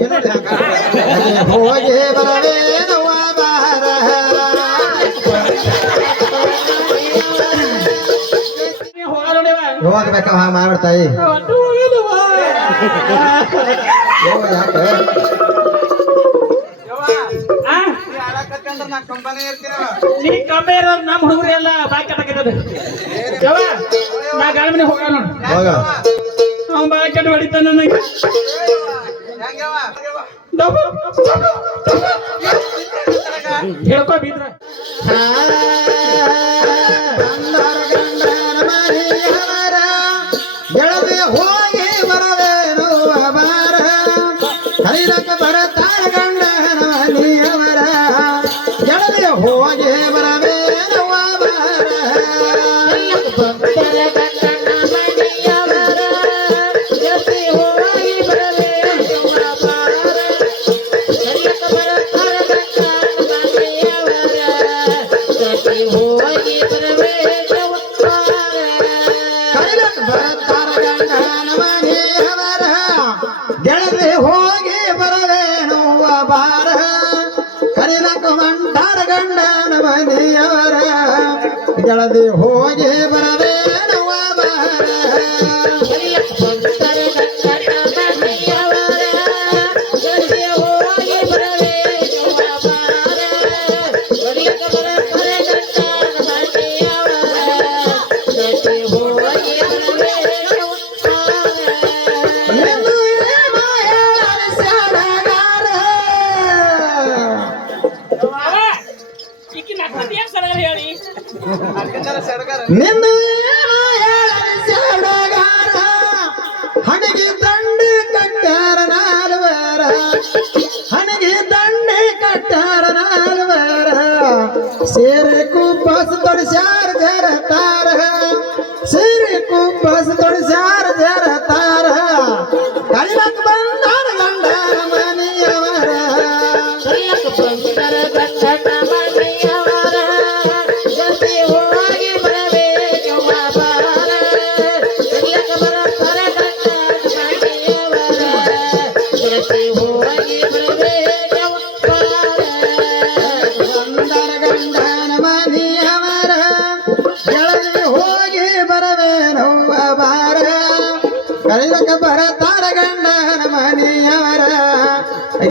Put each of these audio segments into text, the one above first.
ಏನು ಹೋಗಿ ಬರವೇನವ್ವ ಬಾರ ಹೋಗ್ಬೇಕ ಹಾ ಮಾಡ್ತಾಯಿ ಯವ್ವ ಯಾಕೆ ನೀ ಕಮ್ಮಿ ಇರೋದು ನಮ್ಮ ಹುಡುಗರು ಎಲ್ಲ ಬಾಕಿ ಕಟ್ಟಕತ್ತದ ಯವ್ವ ನಾ ಗಾಳಿ ಮನೆ ಹೋಗ ನೋಡು ಹೋಗ ಅವ್ನು ಬಾಕಿ ಕಟ್ಟು ಹೊಡಿತಾನ ನನಗೆ ಹೇಳ್ಕೊ ಬಿದ್ರ. ಗಂಡನ ಮನೆಯವರ ಗೆಳತಿ ಹೋಗಿ ಬರವೇನು ಬಾರ ಕರಿಲಕ್ಕ ಮಂಟಾರ ಗಂಡನ ಮನೆಯವರ. ಗೆಳತಿ ಹೋಗಿ ಬರವೇನು ನಾಲ್ವರ ದಂಡೆ ಕಟ್ಟಾರ ನಾಲ್ವರ. ಸೇರೆ ಕುಪ್ಪಸ ತೊಡಿಸ್ಯಾರ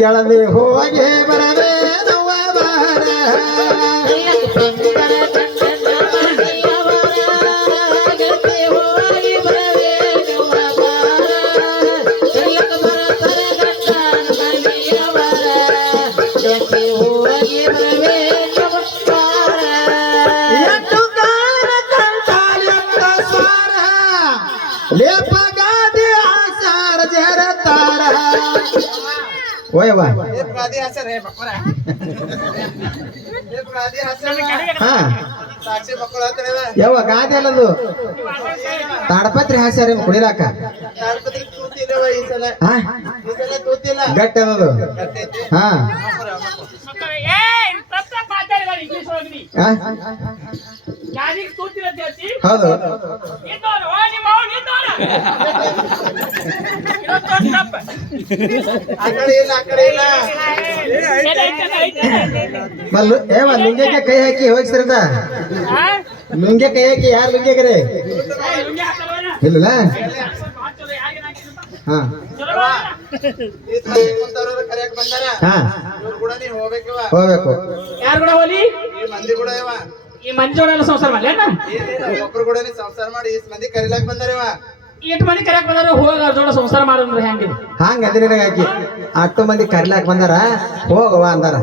ಗೆಳತಿ ಹೋಗಿ ಬರವೇನವ್ವ ಬಾರ ಓಯವ್ವ ಹಾ. ಯವ್ವ ಗಾದಿ ಅಲ್ಲದು ತಾಡಪತ್ರಿ ಹಾಸ್ಯಾರ ಕುಡಿಲಾಕ ಗಟ್ಟಿ ಅನ್ನೋದು. ಗಟ್ಟೈತಿ ಹಾ. ಮಕ್ಕಳು ಏವ ಲುಂಗ್ಯಕ್ಕೆ ಕೈ ಹಾಕಿ ಹೋಗಿಸ್ರಿಂದ ಆ? ಲುಂಗ್ಯ ಕೈ ಹಾಕಿ ಯಾರು ಲುಂಗಿ ಹಾಕಲ್ವನ? ಇಲ್ಲ? ಹಾ ಚಲೋ ಬಾ. ಈ ಸಲ ಕುಂತವ್ರ ಕರೆಯಕ್ ಬಂದಾರ ಹಾ ಇವ್ರು ಕೂಡ ನೀ ಹೋಗ್ಬೇಕವ ಹೋಗ್ಬೇಕು ಯಾರು ಕೂಡ ಹೋಲಿ ಈ ಮಂದಿ ಕೂಡ ಈ ಮಂಜೋಳೆಲ್ಲ ಸಂಸಾರ ಮಾಡಿ ಅಣ್ಣ ಒಬ್ರು ಕೂಡ ಸಂಸಾರ ಮಾಡಿ ಈ ಮಂದಿ ಕರಿಲಾಕ್ ಬಂದಾರ ಇವ ಮಂದಿ ಕರೆಯಕ್ ಬಂದಾರ? ಹೋಗ ಅವ್ರ ಜೋಡ ಸಂಸಾರ ಮಾಡಿದ್ರೆ ಹೆಂಗಿದೆ ಹಂಗ? ಅದಿನ ಹಾಕಿ ಅಟ್ಟು ಮಂದಿ ಕರ್ಲಾಕ್ ಬಂದಾರ ಹೋಗವ ಅಂದಾರ.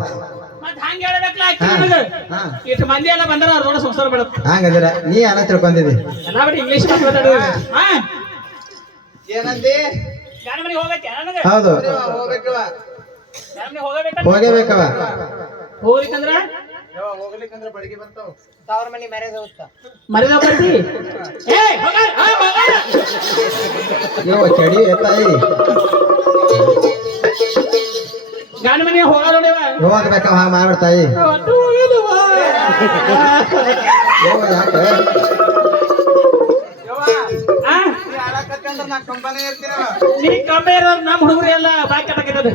ಮತ್ ಹಂಗ ಹೇಳ್ಬೇಕಲ್ಲ ಆಕಿ ಇಟ್ ಮಂದಿ ಎಲ್ಲ ಬಂದಾರ ಅವ್ರ ಜೋಡ ಸಂಸಾರ ಮಾಡುತ್ತೆ ಹಂಗದಿರ ನೀ ಎಲ್ಲ ತಿಳ್ಕೊಂಡಿದಿ. ಎಲ್ಲ ಬಿಟ್ಟು ಇಂಗ್ಲಿಷ್ ಮಾತಾಡೋದು ಏನಂದಿ? ಯಾರ ಹೌದು. ಹೋಗ್ಬೇಕವ ಹೋಗಬೇಕವ ಹೋಗ್ಲಿಕ್ಕಂದ್ರ? ಹೋಗ್ಲಿಕ್ಕಂದ್ರ ಬಡಿಗೆ ಬರ್ತಾವ. ಸಾವಿರ ಮನಿ ಮ್ಯಾರೇಜ್ ಹೋಗ್ತಾ ಮರಿದ ಬರ್ತಿ ಏ ಹೋಗ ಆ, ಹೋಗ. ಇವ. ಚಡಿ ನೋಡಿವ ಮಾಡ್ತಾಯಿ. ಯವ್ವ ಯಾಕೆ? ಯವ್ವ ಆ? ನೀ ಕಮ್ಮಿ ಇರೋದು ನಮ್ಮ ಹುಡುಗರು ಎಲ್ಲ ಬಾಯ್ ಕಟ್ಟಕತ್ತದ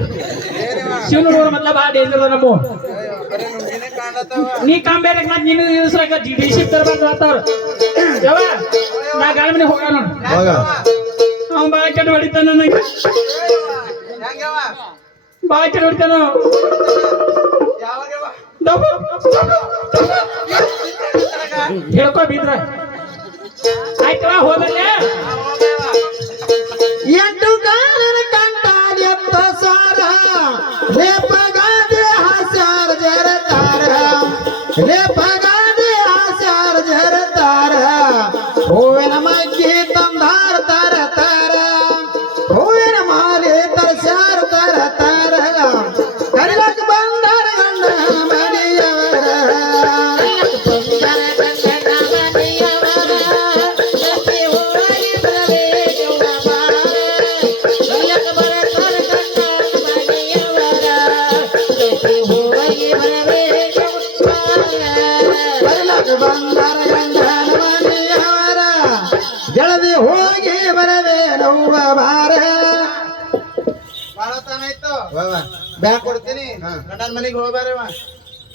ಏನಿವ ಶಿವನ ಹುಡುಗರು ಮೊದ್ಲ ಬಾ ಡೇಂಜರ್ ನಮ್ಮ ನೀ ಕಮ್ಮಿ ಬೇರೆ ಮತ್ತೆ ನೀನು ಇಳಿಸ್ರಾಕ ಡಿಸಿ ತರಬಾರ್ದು ಆತವ್ರು ಯಾವ ನಾ ಗಾಳಿ ಮನೆ ಹೋಗ ನೋಡು. ಹೋಗ. ಅವ್ನು ಬಾಯ್ ಕಟ್ಟು ಹೊಡಿತಾನ ನನಗೆ ಬಾಯ್ ಕಟ್ಟು ಹೊಡಿತಾನ ಹೇಳ್ಕೊ ಬಿದ್ರ. ಆಯ್ತವ ಹೋದಲ್ಲ ಎಂಟು ಕಾಲನ ಕಂಟಾ ಎತ್ತ ಸಾರ ಲೇಪಗಾದೆ ಲೇಪಗಾದೆ ಹಾಸ್ಯಾರ ಗಂಡನ ಮನೆಗೆ ಹೋಗ್ಬಾರವ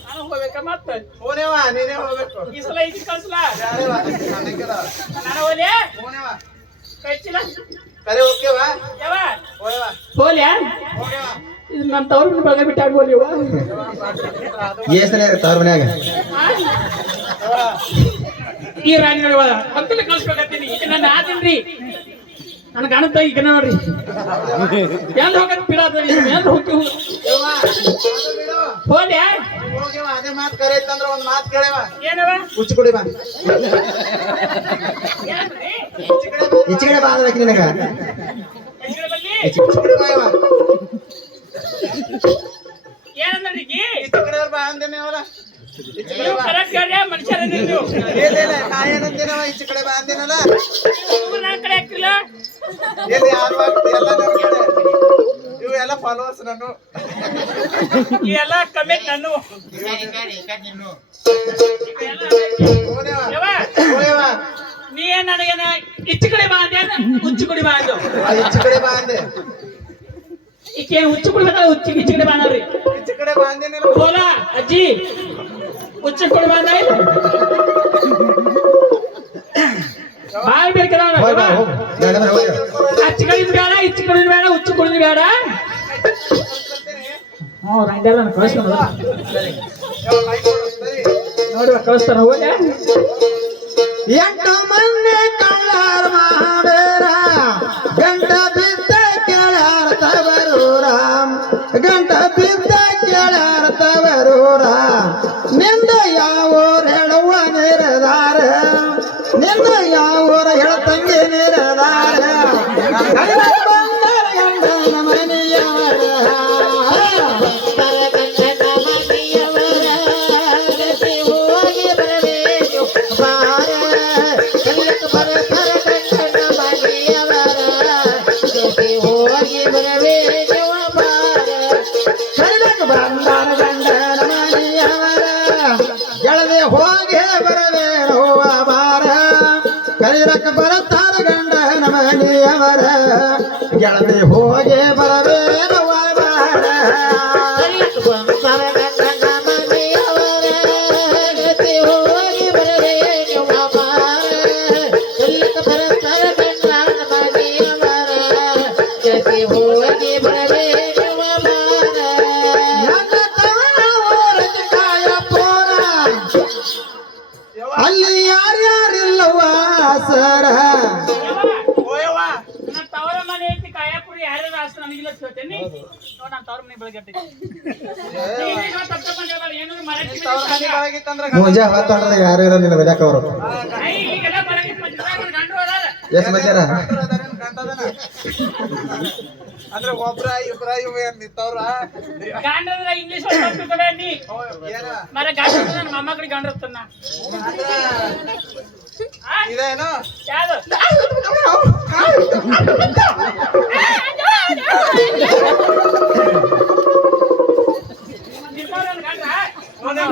ನಾನು ಹೋಗ್ಬೇಕ ಮತ್ತೆ? ಹೂನೇವ ನೀನೇ ಹೋಗ್ಬೇಕು. ಈ ಸಲ ಇದಕ್ಕೆ ಕಳ್ಸಲ ಯಾರೇವ ನಾನು ಹೋಗ್ಲೆ? ಹೂನೇವ ಕಳ್ಸಿಲ್ಲ? ಕರೆ ಓಕೆವಾ ಯಾವ ಹೋಯವ ಹೋಗ್ಯವ ಇದು ನಮ್ಮ ತವ್ರ ಬಗ್ಗೆ ಬಿಟ್ಟು ಆಡ್ಬೋಲಿವ ಏಸನೇ ತವ್ರ ಮನ್ಯಾಗ? ಈ ರಾಣಿ ನೋಡಿ ಹತ್ತಲ್ಲಿ ಕಳ್ಸ್ಬೇಕತ್ತೀನಿ. ಈಗ ನನ್ನ ಆದಿನ್ರಿ ನನ್ನ ಕಾಣುತ್ತ ಈಗ ನೋಡ್ರಿ. ಎಲ್ಲಿ ಹೋಗತ್ ಬಿಡೋದ್ರಿ ಎಲ್ಲಿ ಹೋಗಿ ಹೋದ ಅದು ಮಾತ್ ಕರೆ ಐತಂದ್ರ ಒಂದ್ ಮಾತ್ ಕೇಳವ ಏನವ? ಹುಚ್ಚು ಕುಡಿ ಬಾ? ಕಡೆ ಬಾ ಅದಕ್ಕೆ ನಿನಗ. ಏನಂದ್ರಿ ಕಡೆ ಬಾ ಅಂದೇನೆ ಅವರ ಈಚೆ ಕಡೆ ನೀವು ಬಾ correct ಹೇಳ್ರಿ, ಮನುಷ್ಯರೇ ನೀವು. ಇಲ್ಲ ಇಲ್ಲ ನಾ ಏನಂತೇನವ ಈಚೆ ಕಡೆ ಬಾ ಅಂದೇನಲ್ಲ. ನೀವು ನನ್ನ ಕಡೆ ಹಾಕ್ತಿಲ್ಲ? ಎಲ್ಲಿ ಯಾರು ಎಲ್ಲ ನಮ್ ಕಡೆ ಇವು ಫಾಲೋವರ್ಸ್ ನಾನು. ಈ ಎಲ್ಲ ಕಮೆಂಟ್ ನಾನು ನೀ ಏನ್ ನನಗೇನ ಇಚ್ಚು ಕಡೆ ಬಾ ಅಂದೆ ಹುಚ್ಚು ಕುಡಿ ಬಾ ಅಂದು. ಕಡೆ ಬಾ ಅಂದೆ. ಈಕೆ ಹುಚ್ಚು ಕುಡಿಬೇಕಲ್ಲ ಹುಚ್ಚಿ ಇಚ್ಚು ಕಡೆ ಬಾ ಈಚೆ ಕಡೆ ಬಾ ಅಂದೇನಿಲ್ಲ. ಬೋಲ ಅಜ್ಜಿ. ಹುಚ್ಚು ಕಡೆ ಬಾ ಅಂದ ಬಾಳ್ ಬೇಕಲ್ಲ ಹೋಗ್ ಬಾ ಹೋಗ್ ಗಂಡ ಮನೆ ಹೋಗ ಅಚ್ಚು ಕಡಿದ್ ಬೇಡ ಇಚ್ಚು ಕಡಿದ್ ಬೇಡ ಹುಚ್ಚು ಕುಡಿದ್ ಬೇಡ ಹ್ಞೂ ರಂಜಾರ ನಾನು ಕಳಿಸ್ತಾನ ಯಾವ ಲೈಕ್ ಕೊಡು ಸರಿ ನೋಡುವ ಕಳಿಸ್ತಾನ ಹೋಗ್ಯಾ ಎಂಟು ಮಂದಿ ಕಳ್ಳಾರ ಮಾಡೇರ ಮುಂಜಾ ಯಾರು ಇರೋ ನಿನ್ನ ಬೆದಕ ಅವರು. ಎಸ್ ಮಂಜಾರ ಅಂದ್ರೆ ಒಬ್ರ ಇಬ್ರ ಇವ ಏನ್ ನಿಂತವ್ರ ಇಂಗ್ಲಿಷ್ ಮರ ಗಂಡ ಇದೇನು?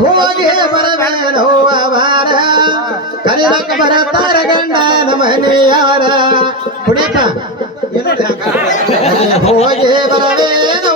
ಹೋಗಿ ಬರವೇನೋ ಅವಾರ ಕಲಿಲಕ್ಕ ಬರತಾರ ಗಂಡ ನಮನಿಯಾರ ಕುಡಿತ ಹೋಗಿ ಬರವೇನೋ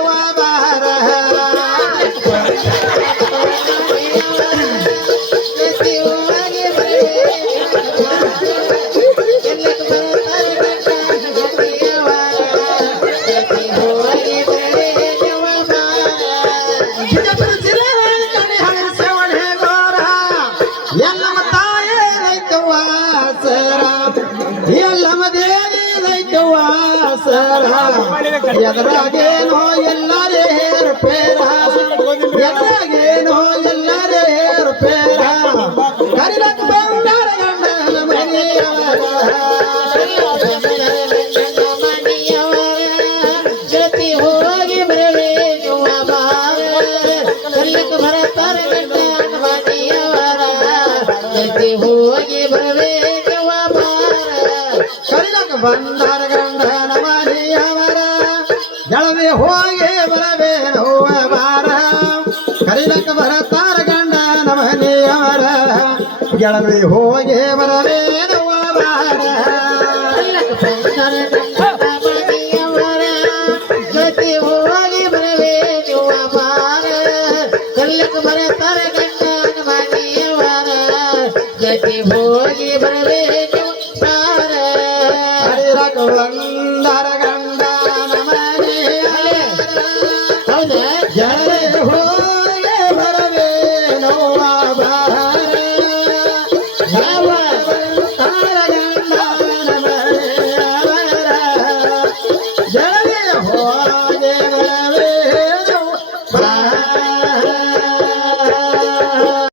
ಎದುರಾಗೇನು ಇಲ್ಲ ಹರಿನಕ ಬರತಾರ ಗಂಡ ನಮನೆಯವರ ಗೆಳದಿ ಹೋಗಿ ಬರಬೇಡುವ ಜೊತೆ ಹೋಗಿ ಬರಬೇಡುವ ಬಾರ ಎಲ್ಲಕ್ಕೆ ಬರತಾರ ಗಂಡ ನಮನೆಯವರ ಜೊತೆ ಹೋಗಿ ಬರಬೇಡು ಬಾರ ಹರಿರಕ ಬಂದರ